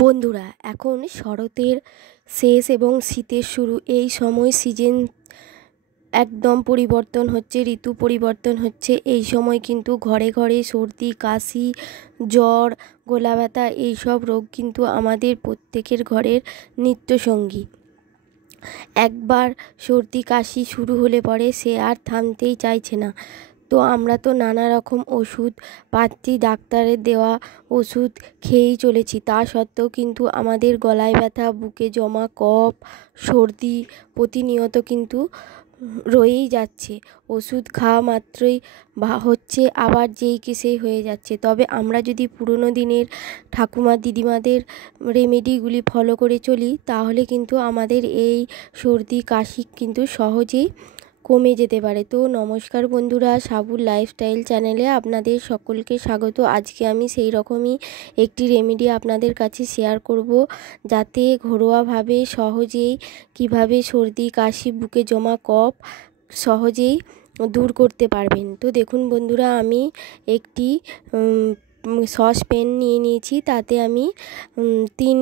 বন্ধুরা, এখন শরতের শেষ এবং শীতের শুরু। এই সময় সিজন একদম পরিবর্তন হচ্ছে, ঋতু পরিবর্তন হচ্ছে। এই সময় কিন্তু ঘরে ঘরে সর্দি, কাশি, জ্বর, গলা ব্যথা এইসব রোগ কিন্তু আমাদের প্রত্যেকের ঘরের নিত্যসঙ্গী। একবার সর্দি কাশি শুরু হলে পরে সে আর থামতেই চাইছে না। তো আমরা তো নানা রকম ওষুধ পাচ্ছি, ডাক্তারের দেওয়া ওষুধ খেয়েই চলেছি। তা সত্ত্বেও কিন্তু আমাদের গলায় ব্যথা, বুকে জমা কফ, সর্দি প্রতিনিয়ত কিন্তু রয়েই যাচ্ছে। ওষুধ খাওয়া মাত্রই হচ্ছে, আবার যেই কে সেই হয়ে যাচ্ছে। তবে আমরা যদি পুরনো দিনের ঠাকুমা দিদিমাদের রেমেডিগুলি ফলো করে চলি, তাহলে কিন্তু আমাদের এই সর্দি কাশি কিন্তু সহজেই কমে যেতে পারে। তো নমস্কার বন্ধুরা, সাবুর লাইফস্টাইল চ্যানেলে আপনাদের সকলকে স্বাগত। আজকে আমি সেই রকমই একটি রেমেডি আপনাদের কাছে শেয়ার করব, যাতে ঘরোয়াভাবে সহজেই কিভাবে সর্দি কাশি, বুকে জমা কফ সহজেই দূর করতে পারবেন। তো দেখুন বন্ধুরা, আমি একটি সসপ্যান নিয়ে নিয়েছি। তাতে আমি 3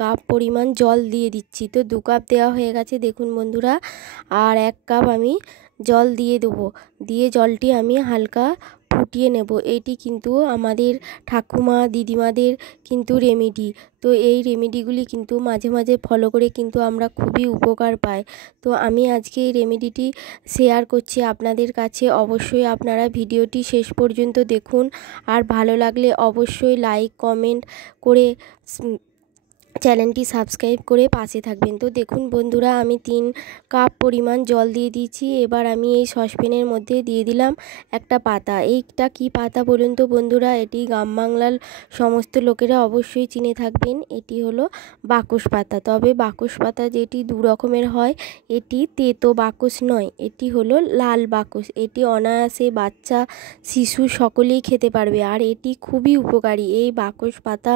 কাপ পরিমাণ জল দিয়ে দিচ্ছি। তো 2 কাপ দেওয়া হয়ে গেছে দেখুন বন্ধুরা, আর 1 কাপ আমি জল দিয়ে দেবো। দিয়ে জলটি আমি হালকা ফুটিয়ে নেব। এটি কিন্তু আমাদের ঠাকুমা দিদিমাদের কিন্তু রেমেডি। তো এই রেমেডিগুলি কিন্তু মাঝে মাঝে ফলো করে কিন্তু আমরা খুবই উপকার পাই। তো আমি আজকে এই রেমেডিটি শেয়ার করছি আপনাদের কাছে। অবশ্যই আপনারা ভিডিওটি শেষ পর্যন্ত দেখুন, আর ভালো লাগলে অবশ্যই লাইক কমেন্ট করে চ্যানেলটি সাবস্ক্রাইব করে পাশে থাকবেন। তো দেখুন বন্ধুরা, আমি 3 কাপ পরিমাণ জল দিয়ে দিয়েছি। এবার আমি এই সসপ্যানের মধ্যে দিয়ে দিলাম একটা পাতা। এইটা কি পাতা বলুন তো বন্ধুরা? এটি গ্রাম বাংলার সমস্ত লোকেরা অবশ্যই চিনে থাকবেন। এটি হলো বাকস পাতা। তবে বাকস পাতা যেটি 2 রকমের হয়, এটি তেতো বাকস নয়, এটি হলো লাল বাকস। এটি অনায়াসে বাচ্চা, শিশু সকলেই খেতে পারবে, আর এটি খুবই উপকারী। এই বাকস পাতা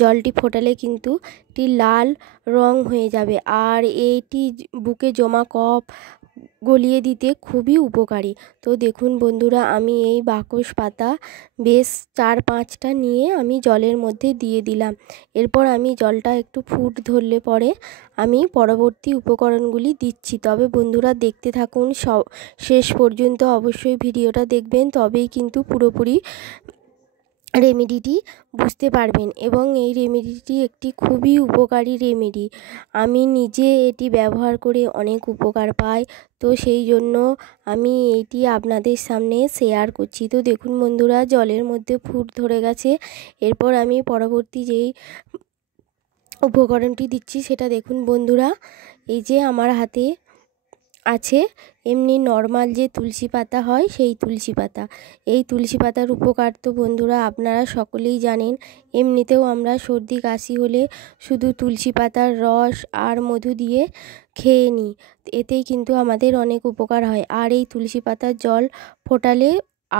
জলটি ফোটালে কিন্তু এটি লাল রং হয়ে যাবে, আর এইটি বুকে জমা কফ গলিয়ে দিতে খুবই উপকারী। তো দেখুন বন্ধুরা, আমি এই বাকস পাতা বেশ 4-5টা নিয়ে আমি জলের মধ্যে দিয়ে দিলাম। এরপর আমি জলটা একটু ফুট ধরলে পরে আমি পরবর্তী উপকরণগুলি দিচ্ছি। তবে বন্ধুরা দেখতে থাকুন, শেষ পর্যন্ত অবশ্যই ভিডিওটা দেখবেন, তবেই কিন্তু পুরোপুরি রেমেডিটি বুঝতে পারবেন। এবং এই রেমেডিটি একটি খুবই উপকারী রেমেডি। আমি নিজে এটি ব্যবহার করে অনেক উপকার পাই। তো সেই জন্য আমি এটি আপনাদের সামনে শেয়ার করছি। তো দেখুন বন্ধুরা, জলের মধ্যে ফুট ধরে গেছে। এরপর আমি পরবর্তী যেই উপকরণটি দিচ্ছি সেটা দেখুন বন্ধুরা, এই যে আমার হাতে আছে এমনি নর্মাল যে তুলসী পাতা হয়, সেই তুলসী পাতা। এই তুলসী পাতার উপকার তো বন্ধুরা আপনারা সকলেই জানেন। এমনিতেও আমরা সর্দি কাশি হলে শুধু তুলসী পাতার রস আর মধু দিয়ে খেয়ে নিই, এতেই কিন্তু আমাদের অনেক উপকার হয়। আর এই তুলসী পাতার জল ফোটালে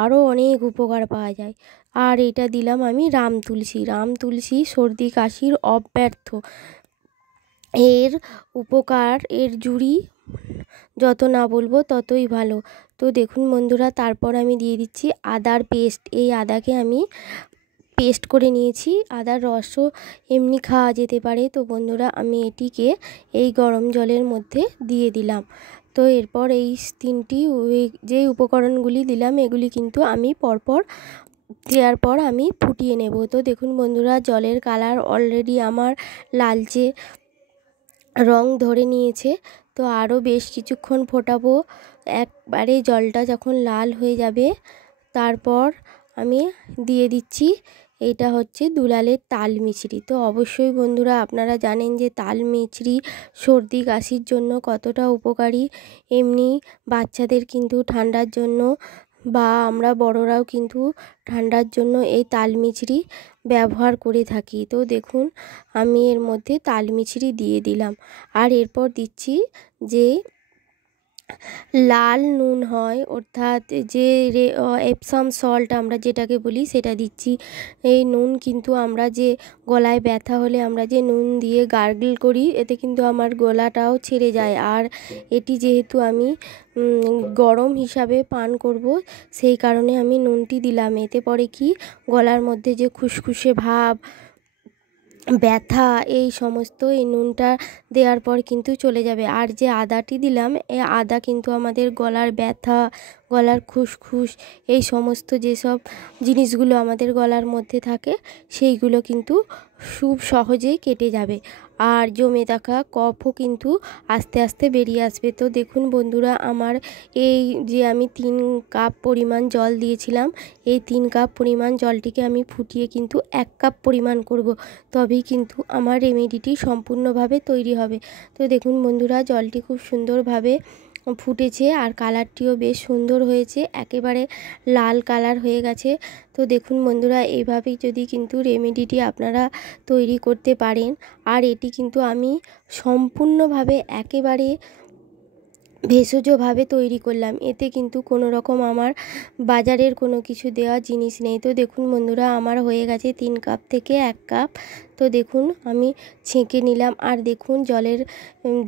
আরও অনেক উপকার পাওয়া যায়। আর এটা দিলাম আমি রাম তুলসী সর্দি কাশির অব্যর্থ। এর উপকার, এর জুড়ি যত না বলবো ততই ভালো। তো দেখুন বন্ধুরা, তারপর আমি দিয়ে দিচ্ছি আদার পেস্ট। এই আদাকে আমি পেস্ট করে নিয়েছি। আদার রসও এমনি খাওয়া যেতে পারে। তো বন্ধুরা, আমি এটিকে এই গরম জলের মধ্যে দিয়ে দিলাম। তো এরপর এই 3টি যে উপকরণগুলি দিলাম, এগুলি কিন্তু আমি পরপর দেওয়ার পর আমি ফুটিয়ে নেব। তো দেখুন বন্ধুরা, জলের কালার অলরেডি আমার লালচে রং ধরে নিয়েছে। তো আরও বেশ কিছুক্ষণ ফোটাবো। একবারে জলটা যখন লাল হয়ে যাবে, তারপর আমি দিয়ে দিচ্ছি, এটা হচ্ছে দুলালের তাল মিছরি। তো অবশ্যই বন্ধুরা আপনারা জানেন যে তাল মিছরি সর্দি কাশির জন্য কতটা উপকারী। এমনি বাচ্চাদের কিন্তু ঠান্ডার জন্য, বা আমরা বড়রাও কিন্তু ঠান্ডার জন্য এই তাল মিছরি ব্যবহার করে থাকি। তো দেখুন, আমি এর মধ্যে তাল মিছরি দিয়ে দিলাম। আর এরপর দিচ্ছি যে লাল নুন হয়, অর্থাৎ যে এপসাম সল্ট আমরা যেটাকে বলি, সেটা দিচ্ছি। এই নুন কিন্তু আমরা যে গলায় ব্যথা হলে আমরা যে নুন দিয়ে গার্গল করি, এতে কিন্তু আমার গলাটাও ছেড়ে যায়। আর এটি যেহেতু আমি গরম হিসাবে পান করব, সেই কারণে আমি নুনটি দিলাম। এতে পরে কি, গলার মধ্যে যে খুসখুসে ভাব ব্যথা এই সমস্ত এই নুনটা দেওয়ার পর কিন্তু চলে যাবে। আর যে আদাটি দিলাম, এই আদা কিন্তু আমাদের গলার ব্যথা, গলার খুসখুস এই সমস্ত যেসব জিনিসগুলো আমাদের গলার মধ্যে থাকে সেইগুলো কিন্তু খুব সহজেই কেটে যাবে। আর জমে থাকা কফও কিন্তু আস্তে আস্তে বেরিয়ে আসবে। তো দেখুন বন্ধুরা, আমার এই যে আমি 3 কাপ পরিমাণ জল দিয়েছিলাম, এই 3 কাপ পরিমাণ জলটিকে আমি ফুটিয়ে কিন্তু 1 কাপ পরিমাণ করব, তবেই কিন্তু আমার রেমেডিটি সম্পূর্ণভাবে তৈরি হবে। তো দেখুন বন্ধুরা, জলটি খুব সুন্দরভাবে ফুটেছে আর কালারটিও বেশ সুন্দর হয়েছে, একেবারে লাল কালার হয়ে গেছে। তো দেখুন বন্ধুরা, এইভাবেই যদি কিন্তু রেমেডিটি আপনারা তৈরি করতে পারেন, আর এটি কিন্তু আমি সম্পূর্ণভাবে একেবারে ভেষজভাবে তৈরি করলাম, এতে কিন্তু কোনো রকম আমার বাজারের কোনো কিছু দেওয়া জিনিস নেই। তো দেখুন বন্ধুরা, আমার হয়ে গেছে 3 কাপ থেকে 1 কাপ। তো দেখুন আমি ছেঁকে নিলাম, আর দেখুন জলের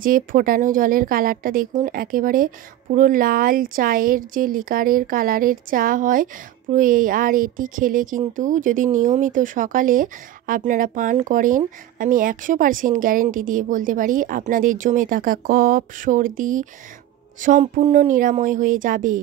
যে ফোটানো জলের কালারটা দেখুন, একেবারে পুরো লাল চায়ের যে লিকারের কালারের চা হয় পুরো এই। আর এটি খেলে কিন্তু যদি নিয়মিত সকালে আপনারা পান করেন, আমি 100% গ্যারেন্টি দিয়ে বলতে পারি আপনাদের জমে থাকা কফ, সর্দি সম্পূর্ণ নিরাময় হয়ে যাবে।